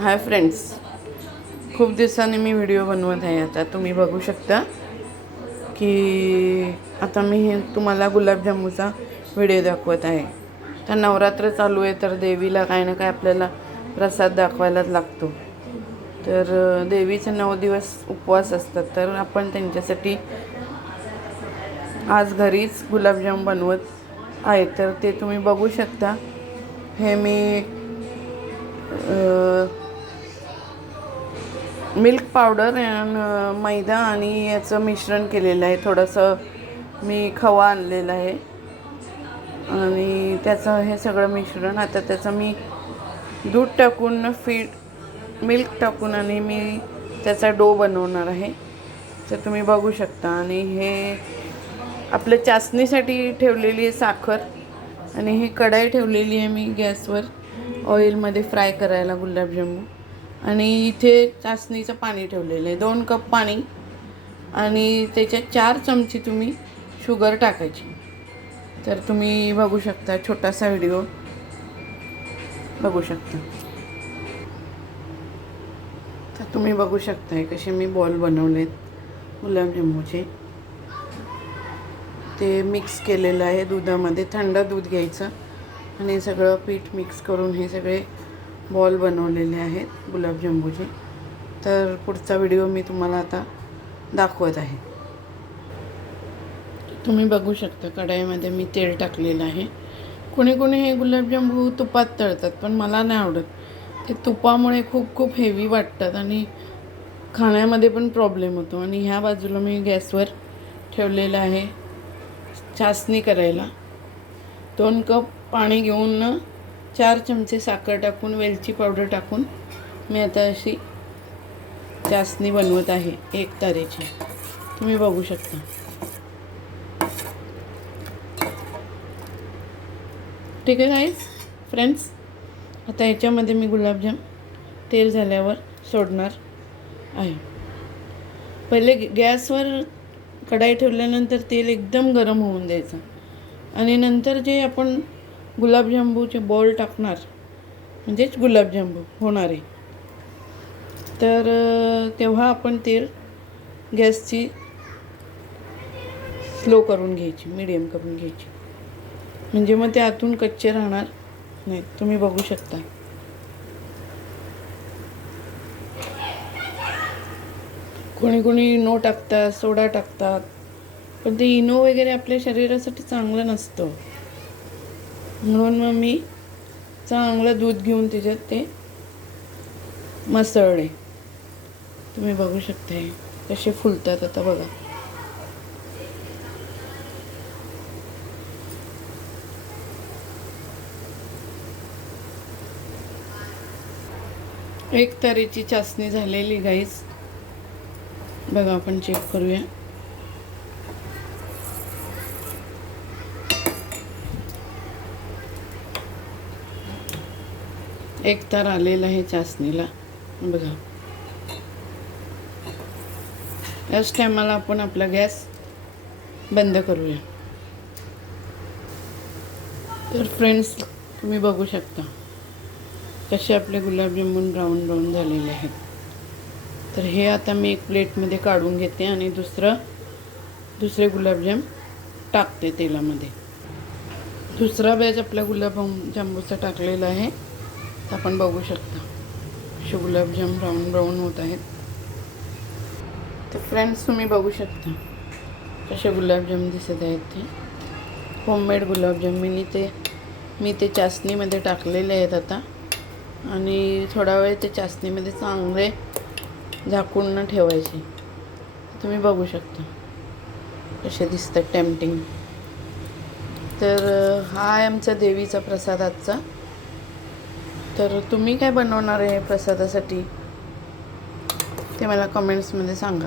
Hi friends, खूप दिवसांनी मी video बनवत आहे. आता तुम्ही बघू शकता की आता मी हे तुम्हाला गुलाबजामुनचा व्हिडिओ दाखवत आहे. तर नवरात्र चालू आहे, तर देवीला काय ना काय आपल्याला प्रसाद दाखवायलाच लागतो. तर देवीचे 9 दिवस उपवास असतात, तर आपण त्यांच्यासाठी आज घरीच गुलाबजाम बनवत आहे. तर ते तुम्ही बघू शकता. हे मी मिल्क पावडर आणि मैदा आणि याचं मिश्रण केलेलं आहे. थोडंसं मी खवा आणलेला आहे आणि त्याचं हे सगळं मिश्रण आता त्याचं मी दूध टाकून मिल्क टाकून आणि मी त्याचा डो बनवणार आहे. तर तुम्ही बघू शकता. आणि हे आपल्या चासणीसाठी ठेवलेली आहे साखर आणि ही कढई ठेवलेली आहे मी गॅसवर ऑइलमध्ये फ्राय करायला गुलाबजामुन. आणि इथे चासणीचं पाणी ठेवलेलं आहे, 2 कप पाणी आणि त्याच्यात 4 चमचे तुम्ही शुगर टाकायची. तर तुम्ही बघू शकता, छोटासा व्हिडिओ बघू शकता. तर तुम्ही बघू शकताय कसे मी बॉल बनवलेत गुलाबजामुनचे. ते मिक्स केलेलं आहे दुधामध्ये. थंड दूध घ्यायचं आणि सगळं पीठ मिक्स करून हे सगळे बॉल बनवलेले आहेत गुलाबजामुनचे. तर पुढचा व्हिडिओ मी तुम्हाला आता दाखवत आहे. तुम्ही बघू शकता कढईमध्ये मी तेल टाकलेलं आहे. कोणी कोणी हे गुलाबजामुन तुपात तळतात, पण मला नाही आवडत. ते तुपामुळे खूप हेवी वाटतात आणि खाण्यामध्ये पण प्रॉब्लेम होतो. आणि ह्या बाजूला मी गॅसवर ठेवलेलं आहे चासणी करायला. 2 कप पाणी घेऊन 4 चमचे साखर टाकून वेलची पावडर टाकून मी आता अशी चासणी बनवत आहे 1 तारेची. तुम्ही बघू शकता. ठीक आहे गाईज फ्रेंड्स, आता याच्यामध्ये मी गुलाबजाम तेल झाल्यावर सोडणार आहे. पहिले गॅसवर कढाई ठेवल्यानंतर तेल एकदम गरम होऊन द्यायचं आणि नंतर जे आपण गुलाबजामुनचे बॉल टाकणार म्हणजेच गुलाबजामुन होणार आहे. तर तेव्हा आपण तेल गॅसची स्लो करून घ्यायची, मीडियम करून घ्यायची, म्हणजे मग ते आतून कच्चे राहणार नाही. तुम्ही बघू शकता. कोणी कोणी इनो टाकतात, सोडा टाकतात, पण ते इनो वगैरे आपल्या शरीरासाठी चांगलं नसतं. म्हणून मग मी चांगलं दूध घेऊन त्याच्यात ते मसळले. तुम्ही बघू शकता कसे फुलतात. आता बघा, एक तारेची चासणी झालेली गाईस. बघा, आपण चेक करूया. एक तार आलेला आहे चासणीला. बघा, याच टायमाला आपण आपला गॅस बंद करूया. तर फ्रेंड्स, तुम्ही बघू शकता कसे आपले गुलाबजामुन ब्राऊन झालेले आहेत. तर हे आता मी एक प्लेटमध्ये काढून घेते आणि दुसरे गुलाबजाम टाकते तेलामध्ये. दुसरा बॅच आपल्या गुलाबजामुनचा टाकलेला आहे. तर आपण बघू शकता असे गुलाबजाम ब्राऊन होत आहेत. तर फ्रेंड्स, तुम्ही बघू शकता कसे गुलाबजाम दिसत आहेत. ते होममेड गुलाबजाम मी ते चासणीमध्ये टाकलेले आहेत आता. आणि थोडा वेळ ते चासणीमध्ये चांगले झाकून न ठेवायचे. तुम्ही बघू शकता कसे दिसतात, टेम्पटिंग. तर हा आहे आमचा देवीचा प्रसाद आजचा. तर तुम्ही काय बनवणार आहे प्रसादासाठी ते मला कमेंट्समध्ये सांगा.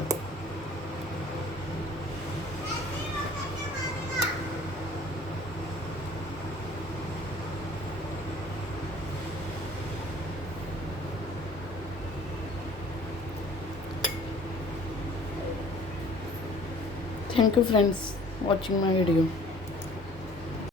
Thank you friends watching my video.